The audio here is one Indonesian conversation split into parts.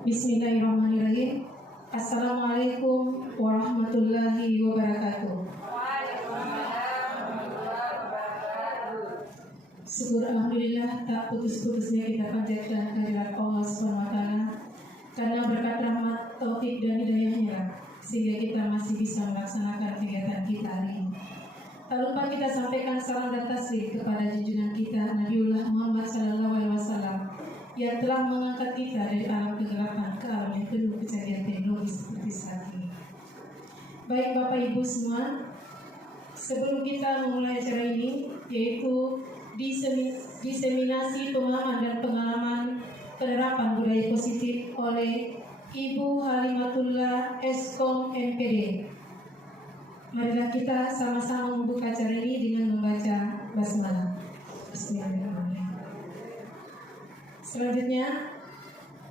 Bismillahirrahmanirrahim. Assalamualaikum warahmatullahi wabarakatuh. Syukur alhamdulillah tak putus-putusnya kita panjatkan kehadirat Allah SWT, karena berkat rahmat, taufik dan hidayahnya sehingga kita masih bisa melaksanakan kegiatan kita hari ini. Tak lupa kita sampaikan salam dan taslim kepada junjungan kita Nabiullah Muhammad SAW yang telah mengangkat kita dari alam kegelapan ke alam yang penuh kecanggihan teknologi seperti saat ini. Baik Bapak Ibu semua, sebelum kita memulai acara ini, yaitu diseminasi pemahaman dan pengalaman penerapan budaya positif oleh Ibu Halimatullah Eskom MPD. Marilah kita sama-sama membuka acara ini dengan membaca basmalah. Bismillahirrahmanirrahim. Selanjutnya,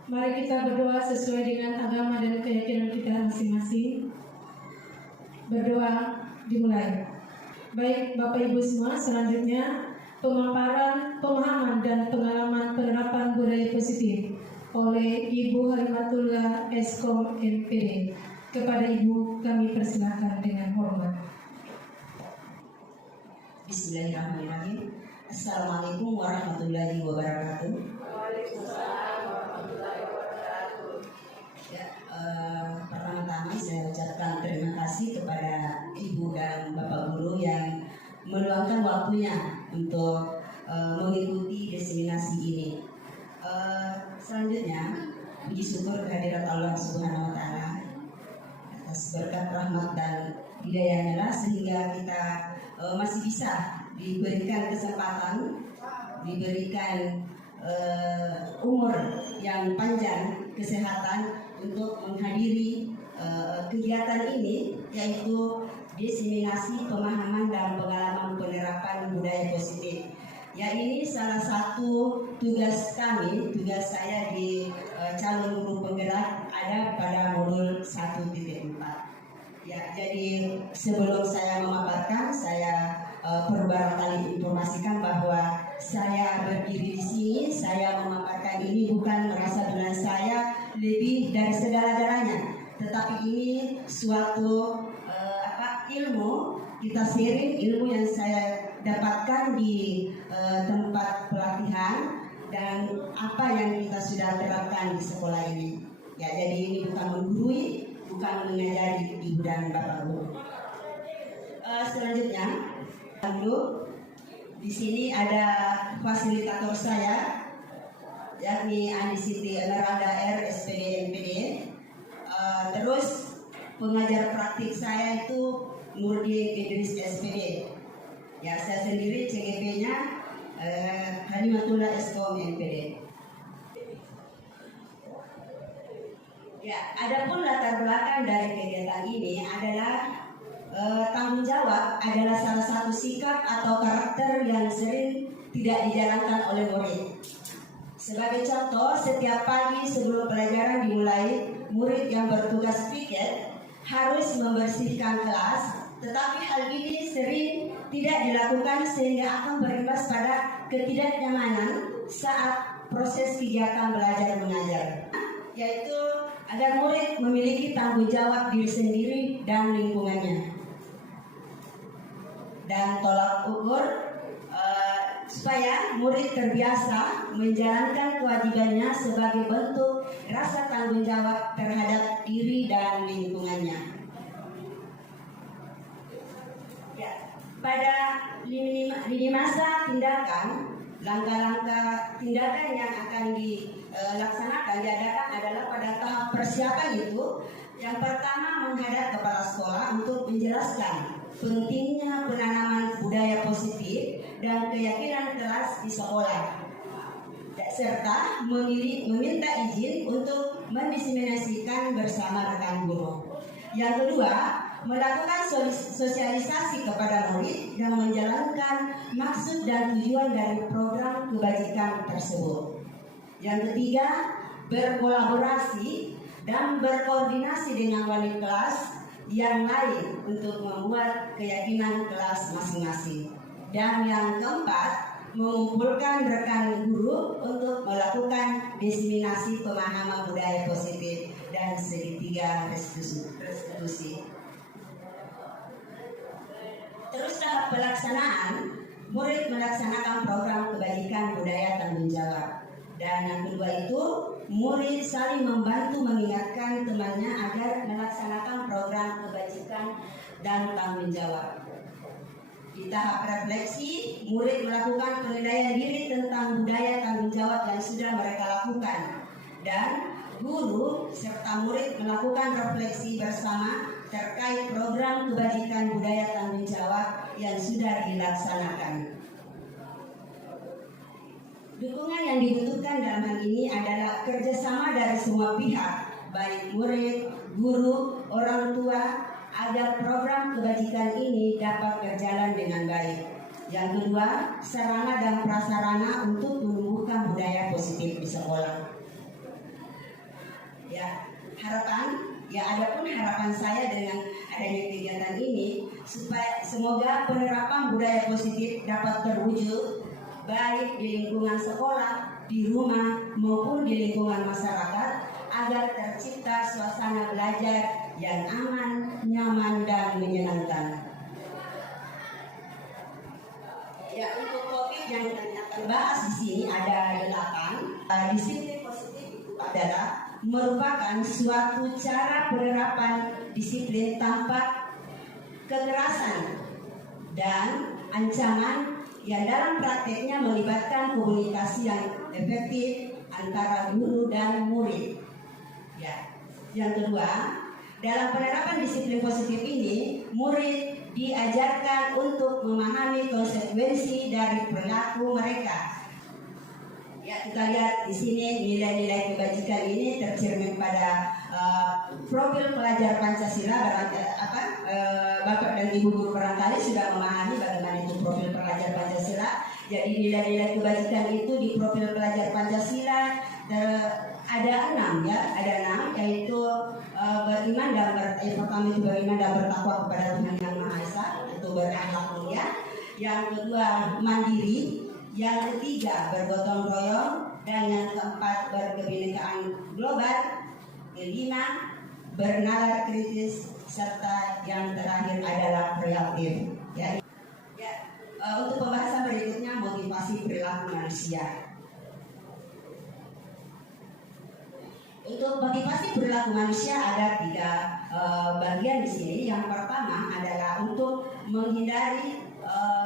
mari kita berdoa sesuai dengan agama dan keyakinan kita masing-masing. Berdoa dimulai. Baik Bapak Ibu semua, selanjutnya pemaparan, pemahaman dan pengalaman penerapan budaya positif oleh Ibu Halimatullah Eskom MPD. Kepada Ibu kami persilahkan dengan hormat. Bismillahirrahmanirrahim. Assalamualaikum warahmatullahi wabarakatuh. Waalaikumsalam warahmatullahi wabarakatuh. Ya, pertama-tama saya ucapkan terima kasih kepada Ibu dan Bapak Guru yang meluangkan waktunya untuk mengikuti diseminasi ini. Selanjutnya, puji syukur kehadirat Allah Subhanahu Wa Taala atas berkat rahmat dan hidayahnya lah sehingga kita masih bisa diberikan kesempatan, diberikan umur yang panjang, kesehatan untuk menghadiri kegiatan ini, yaitu diseminasi pemahaman dan pengalaman penerapan budaya positif. Ya, ini salah satu tugas kami, tugas saya di calon guru penggerak ada pada modul 1.4. Ya, jadi sebelum saya memaparkan, saya perlu barangkali informasikan bahwa saya berdiri di sini, saya memaparkan ini bukan merasa dengan saya lebih dari segala-galanya, tetapi ini suatu ilmu, kita sharing ilmu yang saya dapatkan di tempat pelatihan dan apa yang kita sudah terapkan di sekolah ini. Ya, jadi ini bukan menggurui, bukan mengajari Ibu dan Bapak Guru. Selanjutnya, lalu di sini ada fasilitator saya, yakni Andi Siti Emeralda R SPD MPD. Terus pengajar praktik saya itu Nurdin Idris SPD. Ya, saya sendiri CGP-nya Halimatullah Eskom MPD. Ya, adapun latar belakang dari kegiatan ini adalah tanggung jawab adalah salah satu sikap atau karakter yang sering tidak dijalankan oleh murid. Sebagai contoh, setiap pagi sebelum pelajaran dimulai, murid yang bertugas piket harus membersihkan kelas, tetapi hal ini sering tidak dilakukan sehingga akan berimbas pada ketidaknyamanan saat proses kegiatan belajar mengajar, yaitu agar murid memiliki tanggung jawab diri sendiri dan lingkungannya. Dan tolak ukur supaya murid terbiasa menjalankan kewajibannya sebagai bentuk rasa tanggung jawab terhadap diri dan lingkungannya. Ya, pada lini masa tindakan, langkah-langkah tindakan yang akan dilaksanakan diadakan adalah pada tahap persiapan itu. Yang pertama, menghadap kepala sekolah untuk menjelaskan pentingnya penanaman budaya positif dan keyakinan kelas di sekolah, serta meminta izin untuk mendiseminasikan bersama rekan guru. Yang kedua, melakukan sosialisasi kepada murid dan menjalankan maksud dan tujuan dari program kebajikan tersebut. Yang ketiga, berkolaborasi dan berkoordinasi dengan wali kelas yang lain untuk membuat keyakinan kelas masing-masing. Dan yang keempat, mengumpulkan rekan guru untuk melakukan diseminasi pemahaman budaya positif dan segitiga restitusi. Terus tahap pelaksanaan, murid melaksanakan program kebajikan budaya tanggung jawab. Dan yang kedua itu, murid saling membantu mengingatkan temannya agar melaksanakan program kebajikan dan tanggung jawab. Di tahap refleksi, murid melakukan penilaian diri tentang budaya tanggung jawab yang sudah mereka lakukan. Dan guru serta murid melakukan refleksi bersama terkait program kebajikan budaya tanggung jawab yang sudah dilaksanakan. Dukungan yang dibutuhkan dalam hal ini adalah kerjasama dari semua pihak, baik murid, guru, orang tua, agar program kebajikan ini dapat berjalan dengan baik. Yang kedua, sarana dan prasarana untuk menumbuhkan budaya positif di sekolah. Ya, adapun harapan saya dengan adanya kegiatan ini supaya semoga penerapan budaya positif dapat terwujud baik di lingkungan sekolah, di rumah maupun di lingkungan masyarakat agar tercipta suasana belajar yang aman, nyaman dan menyenangkan. Ya, untuk topik yang akan bahas di sini ada 8. Disiplin positif itu adalah merupakan suatu cara penerapan disiplin tanpa kekerasan dan ancaman yang dalam prakteknya melibatkan komunikasi yang efektif antara guru dan murid. Ya. Yang kedua, dalam penerapan disiplin positif ini, murid diajarkan untuk memahami konsekuensi dari perilaku mereka. Ya, kita lihat di sini nilai-nilai kebajikan ini tercermin pada profil pelajar Pancasila. Bapak dan Ibu guru barangkali sudah memahami bagaimana itu profil pelajar Pancasila. Jadi nilai-nilai kebajikan itu di profil pelajar Pancasila ada 6 ya, ada 6, yaitu beriman dan pertama itu beriman dan bertakwa kepada Tuhan Yang Maha Esa, itu berakhlak mulia. Yang kedua mandiri, yang ketiga bergotong royong, dan yang keempat berkebinekaan global, kelima bernalar kritis, serta yang terakhir adalah kreatif. Ya. Untuk pembahasan berikutnya motivasi perilaku manusia. Untuk motivasi perilaku manusia ada 3 bagian di sini. Yang pertama adalah untuk menghindari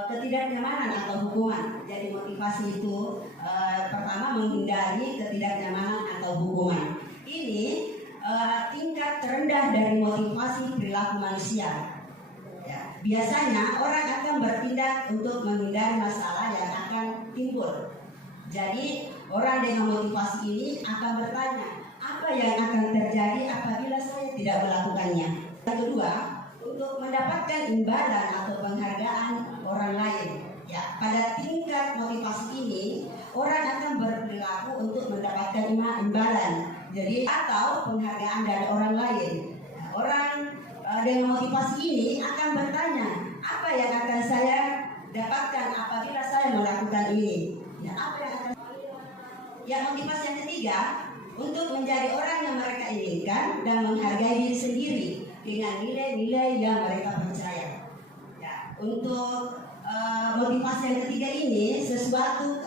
ketidaknyamanan atau hukuman. Jadi motivasi itu pertama menghindari ketidaknyamanan atau hukuman. Ini tingkat terendah dari motivasi perilaku manusia. Ya, biasanya orang akan bertindak untuk menghindari masalah yang akan timbul. Jadi orang dengan motivasi ini akan bertanya, apa yang akan terjadi apabila saya tidak melakukannya? Yang kedua, untuk mendapatkan imbalan atau penghargaan orang lain. Ya, pada tingkat motivasi ini, orang akan berperilaku untuk mendapatkan imbalan. Jadi atau penghargaan dari orang lain. Nah, orang dengan motivasi ini akan bertanya, apa yang akan saya dapatkan apabila saya melakukan ini? Ya, apa yang akan? Ya, motivasi yang ketiga, untuk menjadi orang yang mereka inginkan dan menghargai diri sendiri dengan nilai-nilai yang mereka percaya. Ya, untuk motivasi yang ketiga ini sesuatu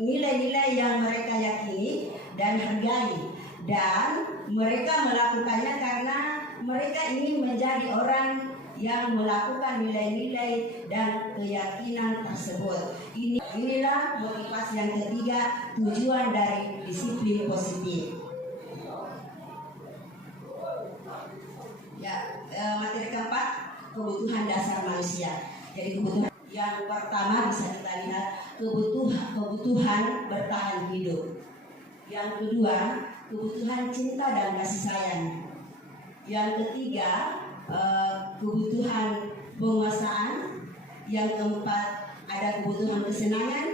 nilai-nilai yang mereka yakini dan hargai, dan mereka melakukannya karena mereka ingin menjadi orang yang melakukan nilai-nilai dan keyakinan tersebut. Inilah motivasi yang ketiga, tujuan dari disiplin positif. Ya, materi keempat, kebutuhan dasar manusia. Jadi kebutuhan yang pertama bisa kita lihat kebutuhan bertahan hidup. Yang kedua, kebutuhan cinta dan kasih sayang. Yang ketiga, kebutuhan penguasaan. Yang keempat, ada kebutuhan kesenangan.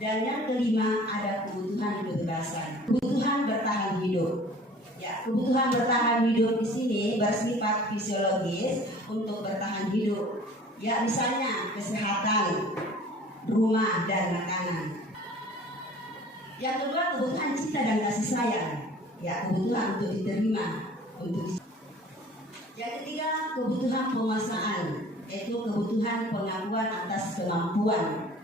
Dan yang kelima, ada kebutuhan kebebasan. Kebutuhan bertahan hidup. Ya, kebutuhan bertahan hidup di sini bersifat fisiologis untuk bertahan hidup. Ya, misalnya kesehatan. rumah, dan makanan. Yang kedua, kebutuhan cinta dan kasih sayang. Ya, kebutuhan untuk diterima, Yang ketiga, kebutuhan penguasaan, yaitu kebutuhan pengakuan atas kemampuan.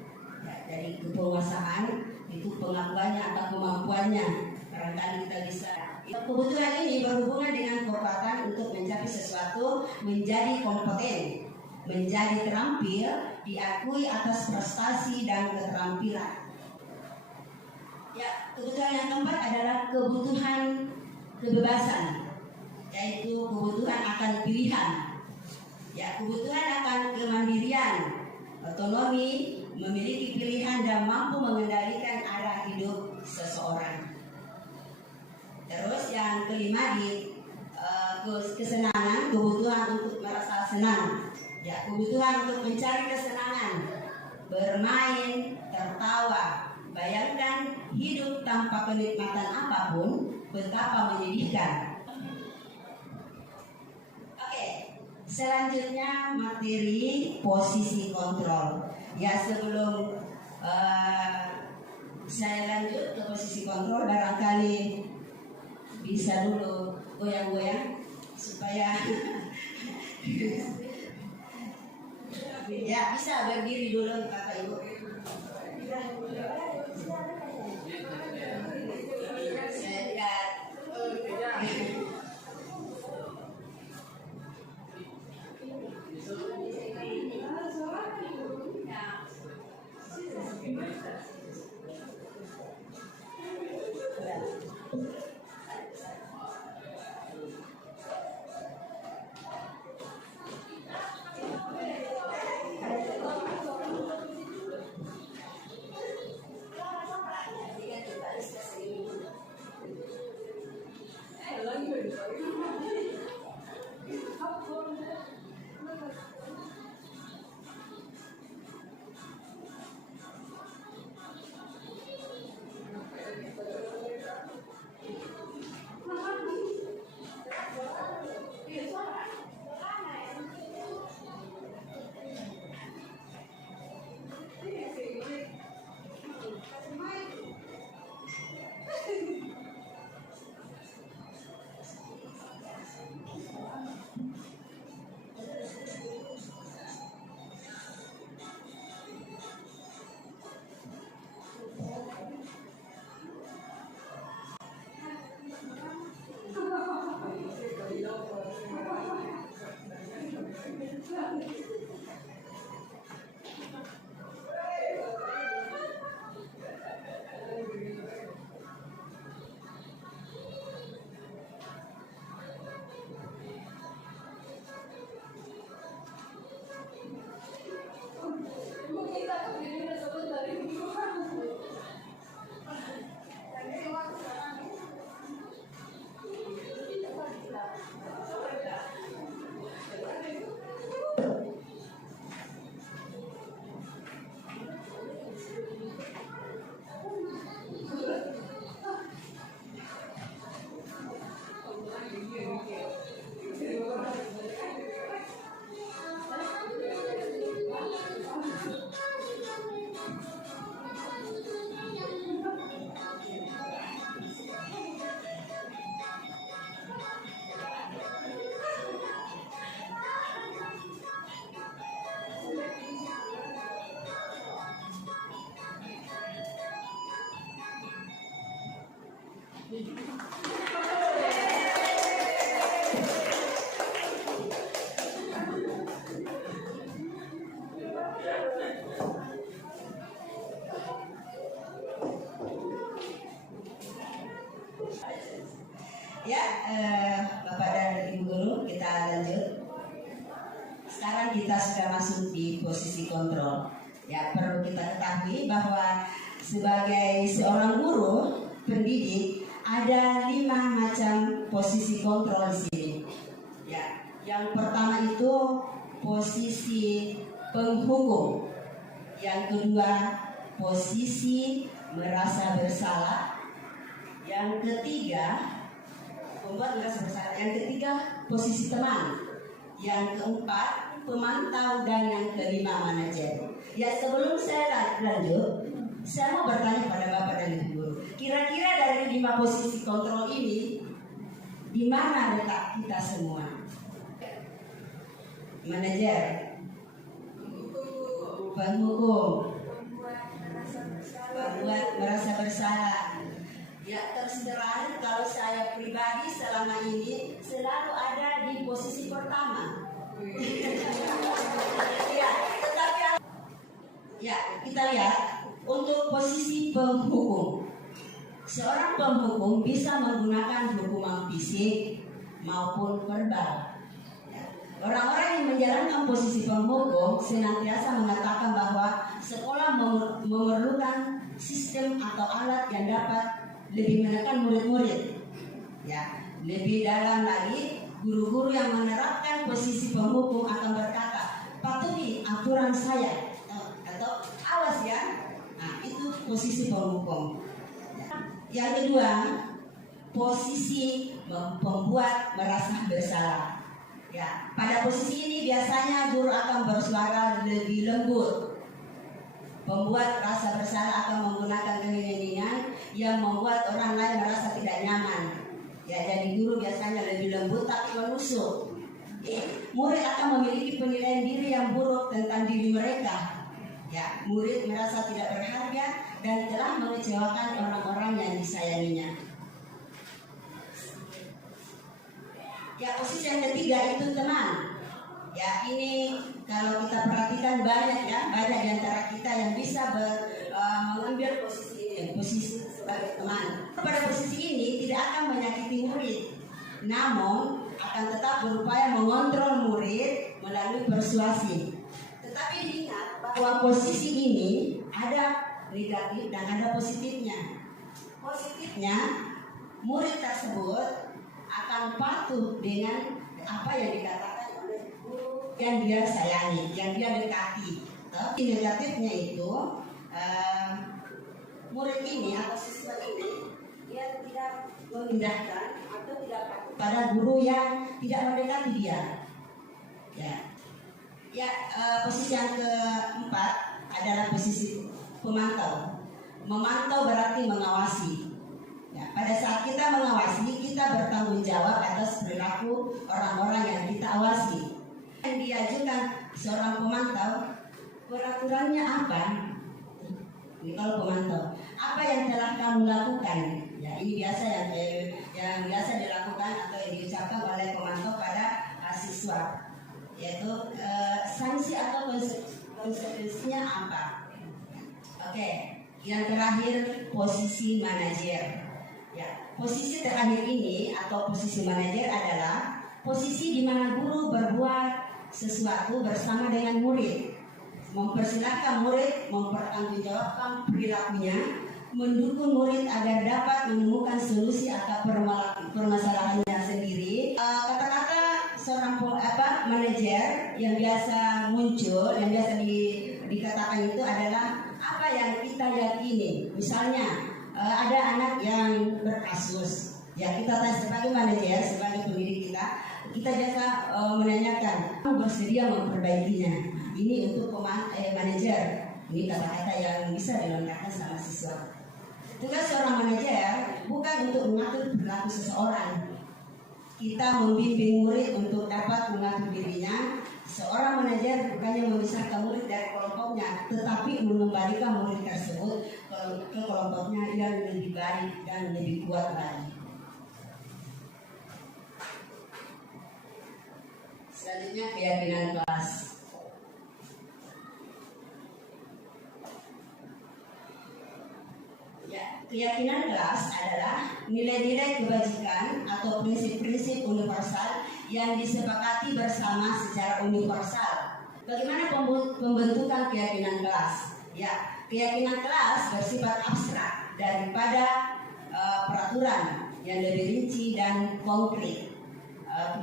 Ya, dari penguasaan itu pengakuannya atau kemampuannya. Barangkali kita bisa. Kebutuhan ini berhubungan dengan kekuatan untuk mencapai sesuatu, menjadi kompeten, menjadi terampil, diakui atas prestasi dan keterampilan. Ya, kebutuhan yang keempat adalah kebutuhan kebebasan, yaitu kebutuhan akan pilihan. Ya, kebutuhan akan kemandirian, otonomi, memiliki pilihan dan mampu mengendalikan arah hidup seseorang. Terus yang kelima di kesenangan, kebutuhan untuk merasa senang. Ya, kebutuhan untuk mencari kesenangan, bermain, tertawa. Bayangkan hidup tanpa kenikmatan apapun, betapa menyedihkan. Oke, selanjutnya materi posisi kontrol. Ya, sebelum saya lanjut ke posisi kontrol, barangkali bisa dulu goyang-goyang supaya ya, bisa berdiri dulu Bapak Ibu. Saya lihat. Ya, Bapak dan Ibu Guru, kita lanjut. Sekarang kita sudah masuk di posisi kontrol. Ya, perlu kita ketahui bahwa sebagai seorang guru pendidik ada 5 macam posisi kontrol di sini. Ya, yang pertama itu posisi penghukum. Yang kedua, posisi merasa bersalah. Yang ketiga, membuat merasa bersalah. Yang ketiga, posisi teman. Yang keempat, pemantau, dan yang kelima manajer. Ya, sebelum saya lanjut, saya mau bertanya pada Bapak dan Ibu guru, kira-kira dari 5 posisi kontrol ini, di mana letak kita semua? Manajer, penghukum, pembuat merasa bersalah. Ya, terus terang kalau saya pribadi selama ini selalu ada di posisi pertama. Ya, tetapi ya, kita lihat untuk posisi penghukum. Seorang penghukum bisa menggunakan hukuman fisik maupun verbal. Orang-orang yang menjalankan posisi penghukum senantiasa mengatakan bahwa sekolah memerlukan sistem atau alat yang dapat lebih menekan murid-murid. Ya, lebih dalam lagi, guru-guru yang menerapkan posisi penghukum akan berkata, patuhi aturan saya, atau awas ya. Nah, itu posisi penghukum. Yang kedua, posisi pembuat merasa bersalah. Ya, pada posisi ini biasanya guru akan bersuara lebih lembut. Pembuat rasa bersalah akan menggunakan keheningan yang membuat orang lain merasa tidak nyaman. Ya, jadi guru biasanya lebih lembut tapi menusuk. Murid akan memiliki penilaian diri yang buruk tentang diri mereka. Ya, murid merasa tidak berharga dan telah mengecewakan orang-orang yang disayanginya. Ya, posisi yang ketiga itu teman. Ya, ini kalau kita perhatikan banyak di antara kita yang bisa mengambil posisi ini, posisi sebagai teman. Pada posisi ini tidak akan menyakiti murid, namun akan tetap berupaya mengontrol murid melalui persuasi. Tetapi ingat bahwa posisi ini ada negatif dan ada positifnya. Positifnya, murid tersebut akan patuh dengan apa yang dikatakan oleh guru yang dia sayangi, yang dia dekati. Tapi negatifnya itu murid ini atau siswa ini dia tidak memindahkan atau tidak patuh pada guru yang tidak mendekati dia. Posisi yang keempat adalah posisi pemantau. Memantau berarti mengawasi. Ya, pada saat kita mengawasi, kita bertanggung jawab atas perilaku orang-orang yang kita awasi. Yang diajukan seorang pemantau, peraturannya apa? Ini kalau pemantau, apa yang telah kamu lakukan? Ya, ini biasa yang biasa dilakukan atau yang diucapkan oleh pemantau pada siswa, yaitu sanksi atau konsekuensinya apa? Oke, yang terakhir posisi manajer. Ya, posisi terakhir ini atau posisi manajer adalah posisi di mana guru berbuat sesuatu bersama dengan murid, mempersilahkan murid mempertanggungjawabkan perilakunya, mendukung murid agar dapat menemukan solusi atas permasalahannya sendiri. Kata-kata seorang manajer yang biasa muncul, yang biasa dikatakan itu adalah apa yang kita yakini. Misalnya ada anak yang berkasus, ya kita sebagai manajer, sebagai pendidik kita biasa menanyakan, kamu bersedia memperbaikinya. Ini untuk manajer. Ini kata-kata yang bisa dilontarkan sama siswa. Tugas seorang manajer bukan untuk mengatur perilaku seseorang. Kita membimbing murid untuk dapat mengatur dirinya. Seorang manajer bukannya memisahkan murid dari kelompoknya, tetapi mengembalikan murid tersebut ke kelompoknya yang lebih baik dan lebih kuat lagi. Selanjutnya keyakinan kelas. Ya, keyakinan kelas adalah nilai-nilai kebajikan atau prinsip-prinsip universal yang disepakati bersama secara universal. Bagaimana pembentukan keyakinan kelas? Ya, keyakinan kelas bersifat abstrak daripada peraturan yang lebih rinci dan konkret.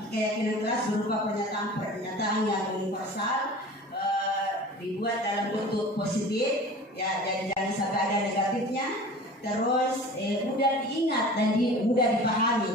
Keyakinan kelas berupa pernyataan yang universal, dibuat dalam bentuk positif, ya, jadi jangan sampai ada negatifnya. Terus mudah diingat dan mudah dipahami.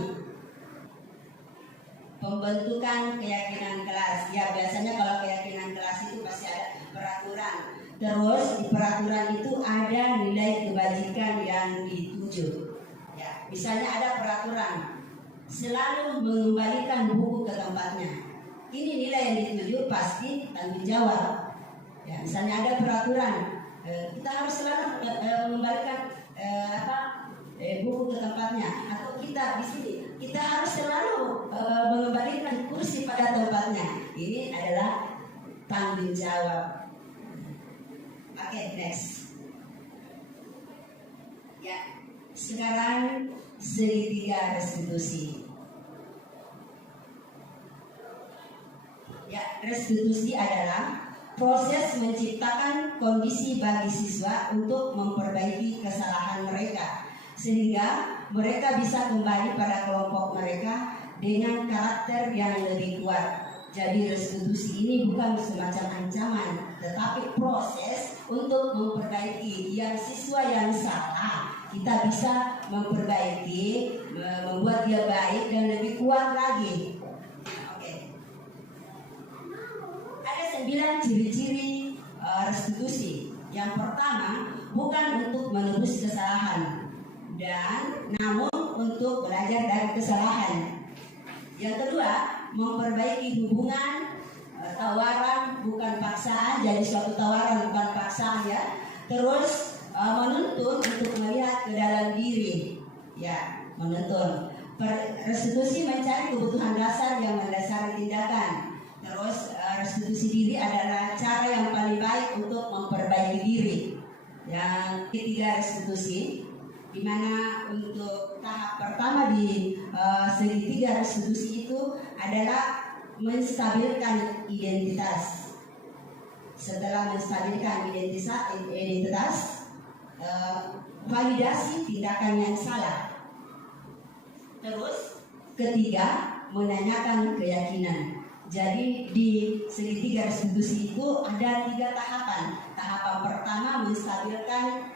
pembentukan keyakinan kelas. Ya, biasanya kalau keyakinan kelas itu pasti ada peraturan. Terus di peraturan itu ada nilai kebajikan yang dituju. Ya, misalnya ada peraturan selalu mengembalikan buku ke tempatnya. Ini nilai yang dituju, pasti tanggung jawab. Ya, misalnya ada peraturan kita harus selalu mengembalikan buku ke tempatnya, atau kita di sini kita harus selalu mengembalikan kursi pada tempatnya. Ini adalah tanggung jawab. Oke, next. Ya, sekarang segitiga restitusi. Ya, restitusi adalah proses menciptakan kondisi bagi siswa untuk memperbaiki kesalahan mereka, sehingga mereka bisa kembali pada kelompok mereka dengan karakter yang lebih kuat. Jadi restitusi ini bukan semacam ancaman, tetapi proses untuk memperbaiki yang siswa yang salah. Kita bisa memperbaiki, membuat dia baik dan lebih kuat lagi. Oke. Ada 9 ciri-ciri restitusi. Yang pertama, bukan untuk menebus kesalahan, dan namun untuk belajar dari kesalahan. Yang kedua, memperbaiki hubungan, tawaran bukan paksaan, jadi suatu tawaran bukan paksaan ya. Terus menuntun untuk melihat ke dalam diri, ya, menuntun. Restitusi mencari kebutuhan dasar yang mendasari tindakan. Terus restitusi diri adalah cara yang paling baik untuk memperbaiki diri. Yang ketiga, restitusi, di mana untuk tahap pertama di segitiga restitusi itu adalah menstabilkan identitas. Setelah menstabilkan identitas, validasi tindakan yang salah. Terus ketiga, menanyakan keyakinan. Jadi di segitiga restitusi itu ada 3 tahapan. Tahapan pertama menstabilkan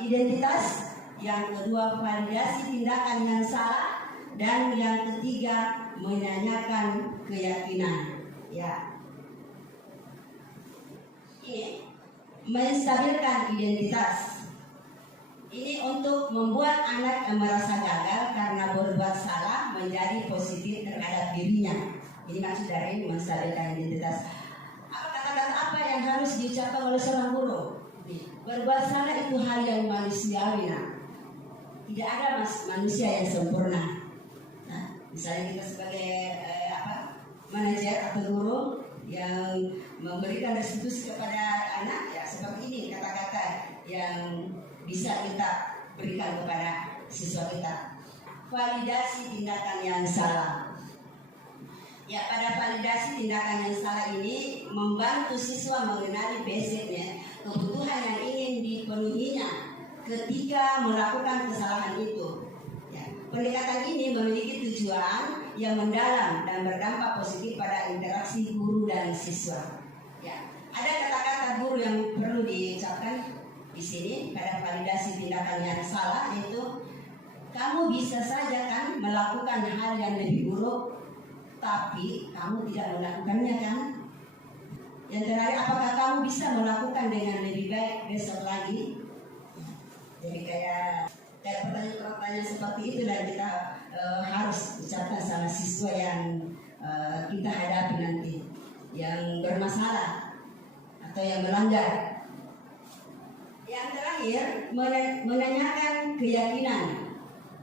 identitas, yang kedua validasi tindakan yang salah, dan yang ketiga menanyakan keyakinan. Ya. Ini menstabilkan identitas. Ini untuk membuat anak yang merasa gagal karena berbuat salah menjadi positif terhadap dirinya. Ini maksud dari menstabilkan identitas. Kata-kata apa yang harus diucapkan oleh seorang guru? Berbuat salah itu hal yang manusiawi. Tidak ada manusia yang sempurna. Nah, misalnya kita sebagai manajer atau guru yang memberikan restitusi kepada anak, ya seperti ini kata-kata yang bisa kita berikan kepada siswa kita. Validasi tindakan yang salah. Ya, pada validasi tindakan yang salah ini membantu siswa mengenali basicnya, kebutuhan yang ingin dipenuhinya ketika melakukan kesalahan itu. Ya, pendekatan ini memiliki tujuan yang mendalam dan berdampak positif pada interaksi guru dan siswa. Ya, ada kata-kata guru yang perlu diucapkan di sini pada validasi tindakan yang salah, yaitu kamu bisa saja kan melakukan hal yang lebih buruk, tapi kamu tidak melakukannya kan? Yang terakhir, apakah kamu bisa melakukan dengan lebih baik besok lagi? Jadi kayak pertanyaan-pertanyaan seperti itu, dan kita harus ucapkan sama siswa yang kita hadapi nanti, yang bermasalah atau yang melanggar. Yang terakhir, menanyakan keyakinan.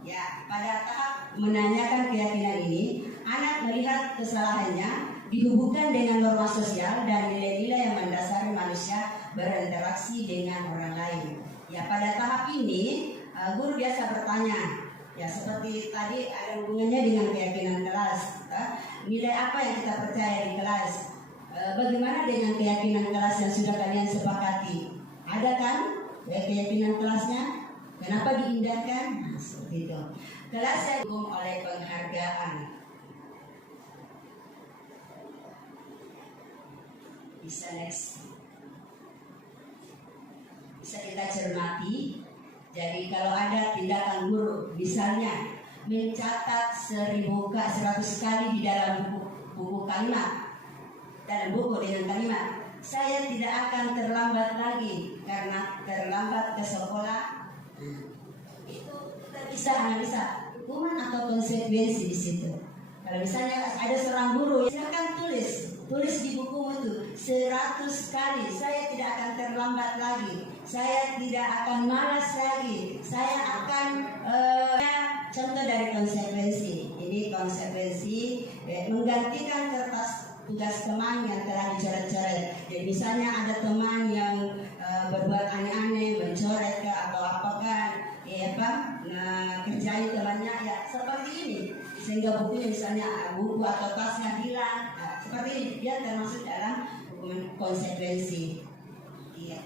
Ya, pada tahap menanyakan keyakinan ini, anak melihat kesalahannya dihubungkan dengan norma sosial dan nilai-nilai yang mendasari manusia berinteraksi dengan orang lain. Ya, pada tahap ini guru biasa bertanya, ya seperti tadi ada hubungannya dengan keyakinan kelas. Nilai apa yang kita percaya di kelas? Bagaimana dengan keyakinan kelas yang sudah kalian sepakati? Ada kan keyakinan kelasnya? Kenapa diindahkan? Nah, seperti itu. Kelas yang didukung oleh penghargaan. Bisa next. Bisa kita cermati. Jadi kalau ada tindakan guru, misalnya mencatat 100 kali di dalam buku kalimat, dalam buku dengan kalimat, saya tidak akan terlambat lagi karena terlambat ke sekolah. Itu kita bisa analisa hukuman atau konsekuensi di situ. Kalau misalnya ada seorang guru, silakan tulis di buku itu 100 kali, saya tidak akan terlambat lagi, saya tidak akan malas lagi, saya akan contoh dari konsekuensi. Ini konsekuensi menggantikan kertas tugas teman yang telah dicoret-coret. Jadi misalnya ada teman yang berbuat aneh-aneh, mencoret ke atau apakan, kerjain temannya ya seperti ini, sehingga bukunya misalnya buku atau tasnya hilang, seperti ini, dia termasuk dalam hukuman konsekuensi. Iya.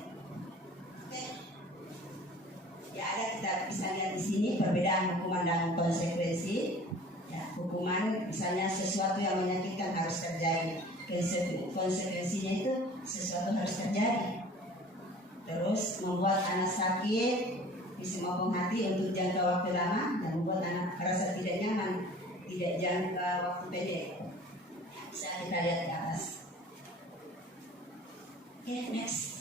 Oke. Ya, ada kita bisa lihat di sini perbedaan hukuman dan konsekuensi. Ya, hukuman misalnya sesuatu yang menyakitkan harus terjadi. Konsekuensinya itu sesuatu harus terjadi. Terus membuat anak sakit, bisa maupun hati untuk jangka waktu lama, dan membuat anak merasa tidak nyaman, tidak jangka waktu pendek. Bisa kita lihat di atas. Oke, next.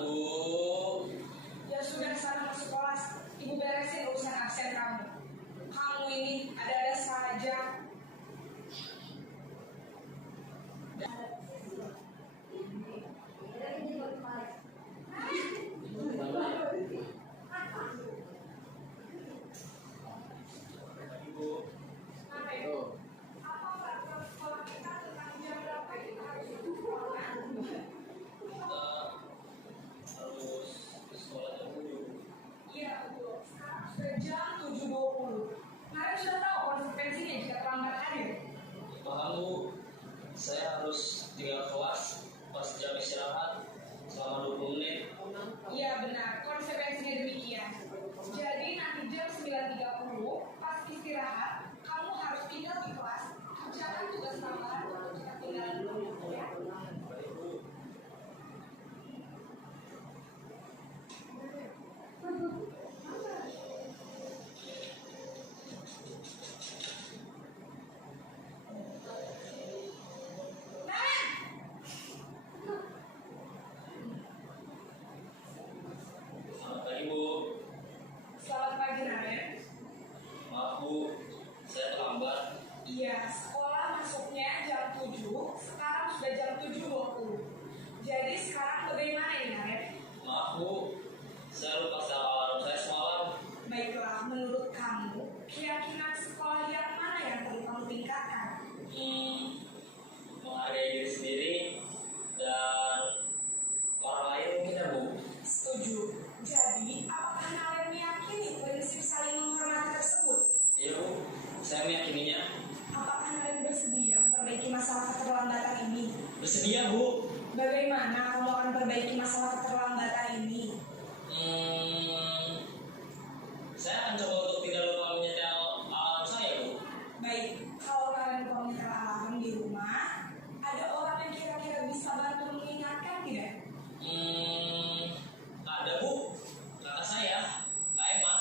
Bu. Ya sudah, sana masuk kelas. Ibu beresin urusan absen kamu. Kamu ini ada-ada saja. Bu. Apa peraturan sekolah kita tentang jam berapa kita harus ikut ruangan? Kita harus ke sekolah jam 7. Iya betul. Sekarang sudah jam 7.20. Kalian sudah tahu konsekuensinya jika terlambat hadir. Paham Bu, saya harus tinggal kelas pas jam istirahat selama 20 menit. Iya benar, konsekuensinya demikian. Jadi nanti jam 9.30 pas istirahat, kamu harus tinggal di kelas, kerjakan tugas tambahan untuk kita tinggal dulu ya. Baik Bu. Selamat pagi Bu. Selamat pagi Naren. Maaf Bu, saya terlambat. Iya, sekolah masuknya jam 7, sekarang sudah jam 7.20. Jadi sekarang bagaimana ini Naren? Maaf Bu, saya lupa setel alarm saya semalam. Baiklah, menurut kamu, keyakinan sekolah yang mana yang perlu kamu tingkatkan? Menghargai diri sendiri dan orang lain mungkin ya Bu. Setuju. Jadi, apakah Naren meyakini prinsip saling menghormati tersebut? Iya Bu, saya meyakininya. Apakah Naren bersedia memperbaiki masalah keterlambatan ini? Bersedia Bu. Bagaimana kamu akan perbaiki masalah keterlambatan ini? Saya akan coba untuk tidak lupa menyetel alarm saya Bu. Baik, kalau Naren mau menyetel alarm di rumah, ada orang yang kira-kira bisa bantu mengingatkan tidak? Ada Bu, kakak saya, Kak Emma.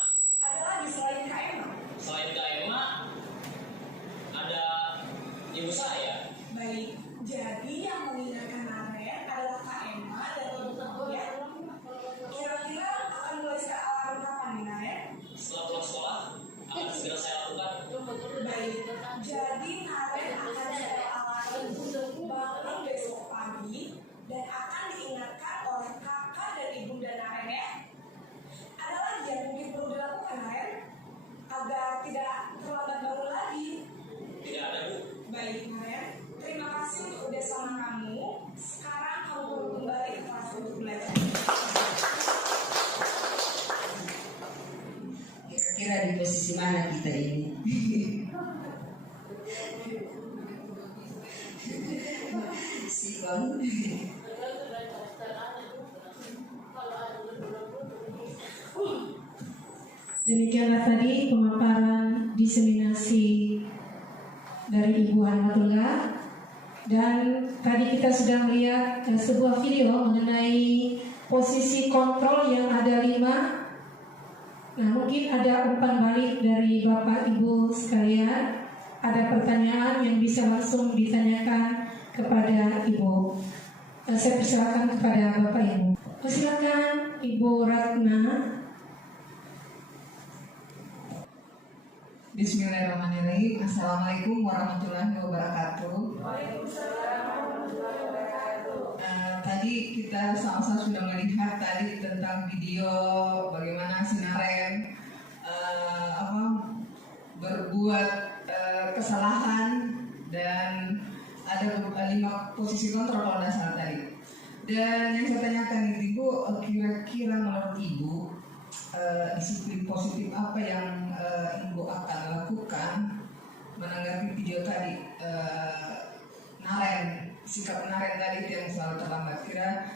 Ada lagi selain Kak Emma? Selain Kak Emma, ada ibu saya. Baik, jadi yang mengingatkan Naren adalah Kak Emma dan ibu kamu ya. Kira-kira akan mulai set alarm kapan nih Naren? Setelah pulang sekolah, akan segera saya lakukan. Baik, jadi Naren akan set alarm bangun besok pagi dan akan diingatkan oleh kakak dan ibunda Naren ya. Ada lagi yang mungkin perlu dilakukan Naren agar tidak terlambat bangun lagi. Tidak ada Bu. Baik Naren, terima kasih untuk kerjasama kamu. Sekarang kamu perlu kembali ke kelas untuk belajar. Kira-kira di posisi mana kita ini? Sikon. Demikianlah tadi pemaparan diseminasi dari Ibu Rahmatullah. Dan tadi kita sudah melihat sebuah video mengenai posisi kontrol yang ada 5. Nah, mungkin ada umpan balik dari Bapak Ibu sekalian. Ada pertanyaan yang bisa langsung ditanyakan kepada Ibu. Saya persilakan kepada Bapak Ibu. Persilakan Ibu Ratna. Bismillahirrahmanirrahim. Assalamualaikum warahmatullahi wabarakatuh. Tadi kita sama-sama sudah melihat tadi tentang video bagaimana si Naren berbuat kesalahan dan ada 5 posisi kontrol kalau tidak salah tadi. Dan yang saya tanyakan itu Ibu, kira-kira menurut Ibu disiplin positif apa yang Ibu akan lakukan menanggapi video tadi, Naren, sikap Naren tadi itu yang selalu terlambat.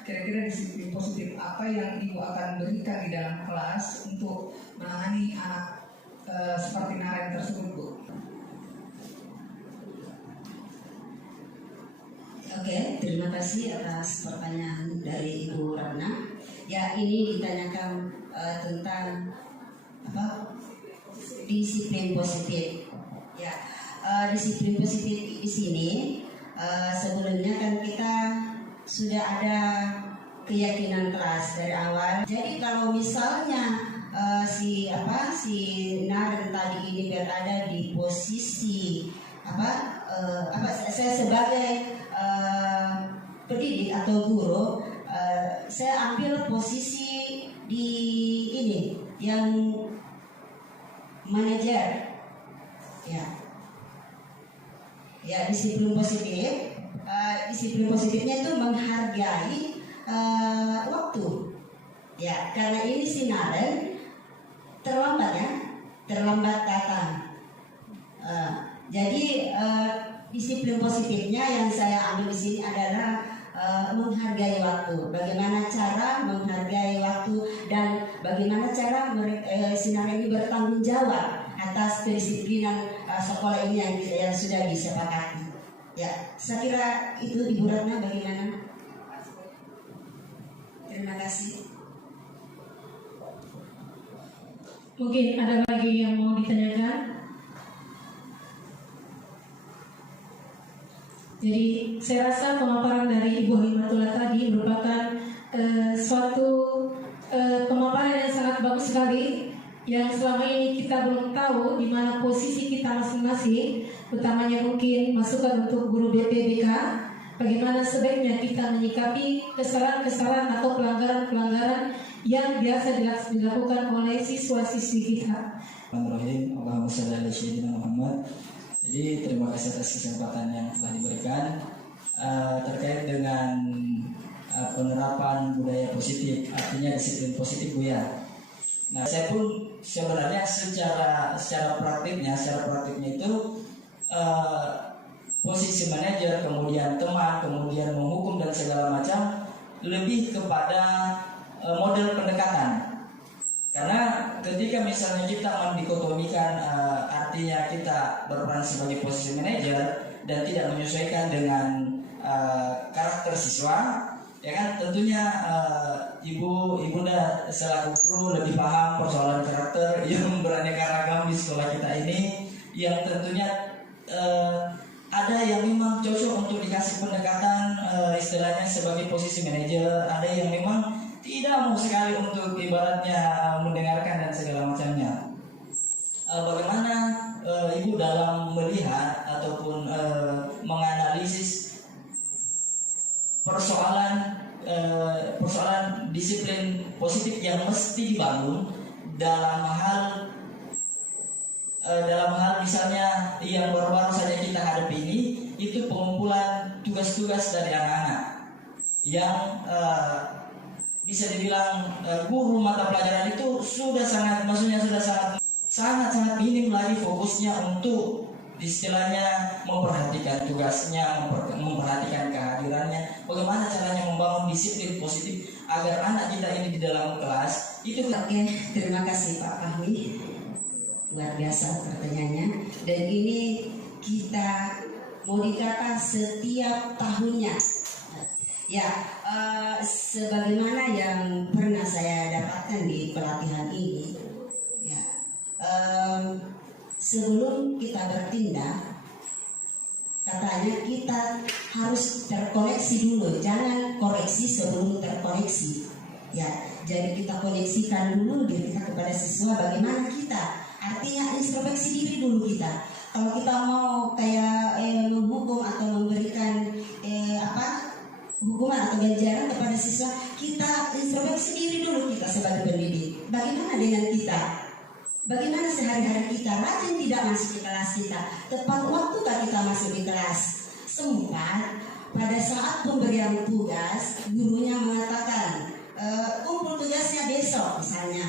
Kira-kira disiplin positif apa yang Ibu akan berikan di dalam kelas untuk menangani anak seperti Naren tersebut Bu? Oke, terima kasih atas pertanyaan dari Ibu Ratna. Ya, ini ditanyakan tentang apa? Disiplin positif. Ya, disiplin positif di sini sebelumnya kan kita sudah ada keyakinan kelas dari awal. Jadi kalau misalnya si Naren tadi ini berada di posisi saya sebagai pendidik atau guru, saya ambil posisi di ini yang manajer, ya disiplin positif. Disiplin positifnya itu menghargai waktu, ya, karena ini si Naren terlambat datang. Jadi disiplin positifnya yang saya ambil di sini adalah menghargai waktu. Bagaimana cara menghargai waktu dan bagaimana cara si Naren ini bertanggung jawab atas kedisiplinan sekolah ini yang sudah disepakati. Ya, saya kira itu Ibu Ratna, bagaimana? Terima kasih. Mungkin ada lagi yang mau ditanyakan? Jadi saya rasa pemaparan dari Ibu Himatullah tadi merupakan suatu pemaparan yang sangat bagus sekali, yang selama ini kita belum tahu di mana posisi kita masing-masing, utamanya mungkin masukan untuk guru BPBK, bagaimana sebaiknya kita menyikapi kesalahan-kesalahan atau pelanggaran-pelanggaran yang biasa dilakukan oleh siswa-siswi kita. Bismillahirrahmanirrahim. Allahumma shalli ala sayyidina Muhammad. Jadi terima kasih atas kesempatan yang telah diberikan terkait dengan penerapan budaya positif, artinya disiplin positif, Bu ya. Nah, saya pun sebenarnya secara praktiknya itu posisi manajer, kemudian teman, kemudian menghukum dan segala macam lebih kepada model pendekatan. Karena ketika misalnya kita mendikotomikan artinya kita berperan sebagai posisi manajer dan tidak menyesuaikan dengan karakter siswa, ya kan, tentunya ibunda selaku guru lebih paham persoalan karakter yang beraneka ragam di sekolah kita ini, yang tentunya ada yang memang cocok untuk dikasih pendekatan istilahnya sebagai posisi manajer, ada yang memang tidak mau sekali untuk ibaratnya mendengarkan dan segala macamnya. Bagaimana Ibu dalam melihat ataupun menganalisis persoalan disiplin positif yang mesti dibangun dalam hal misalnya yang baru-baru saja kita hadapi ini, itu pengumpulan tugas-tugas dari anak-anak yang bisa dibilang guru mata pelajaran itu sudah sangat minim lagi fokusnya untuk istilahnya memperhatikan tugasnya, memperhatikan kehadirannya. Bagaimana caranya membangun disiplin positif agar anak kita ini di dalam kelas itu. Oke, terima kasih Pak Fahmi, luar biasa pertanyaannya. Dan ini kita mau dikata setiap tahunnya. Ya, sebagaimana yang pernah saya dapatkan di pelatihan ini, ya, sebelum kita bertindak, katanya kita harus terkoneksi dulu, jangan koreksi sebelum terkoneksi. Ya, jadi kita koneksikan dulu diri kita kepada siswa, bagaimana kita, artinya introspeksi diri dulu kita. Kalau kita mau kayak menghukum atau memberikan hukuman atau ganjaran kepada siswa, kita introspeksi diri dulu kita sebagai pendidik. Bagaimana dengan kita? Bagaimana sehari-hari kita? Rajin tidak masuk di kelas kita? Tepat waktukah kita masuk di kelas? Sempat pada saat pemberian tugas, gurunya mengatakan kumpul tugasnya besok misalnya.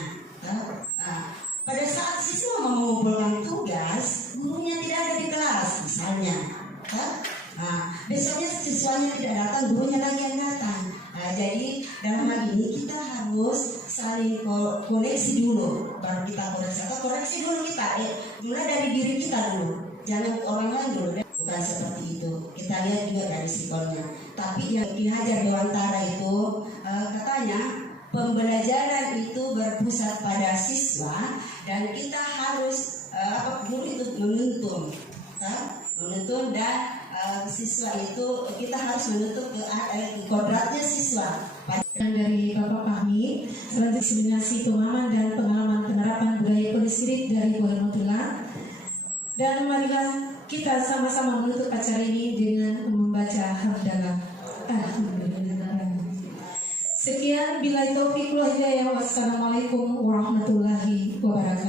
Pada saat siswa mengumpulkan tugas, gurunya tidak ada di kelas misalnya. Besoknya siswanya tidak datang, gurunya lagi yang datang. Jadi dalam hal ini kita harus saling koneksi dulu, baru kita koreksi. Atau koreksi dulu kita, mulai dari diri kita dulu, jangan orang lain dulu. Bukan seperti itu. Kita lihat juga dari psikolognya. Tapi yang Ki Hajar Dewantara itu katanya pembelajaran itu berpusat pada siswa dan kita harus guru itu menuntun dan siswa itu kita harus menutup kodratnya siswa. Dan dari Bapak kami, selanjutnya diseminasi pemahaman dan pengalaman penerapan budaya Polisirit dari Bolemotula. Dan marilah kita sama-sama menutup acara ini dengan membaca hamdalah. Alhamdulillah. Sekian, billahi taufiq wal hidayah. Wassalamualaikum warahmatullahi wabarakatuh.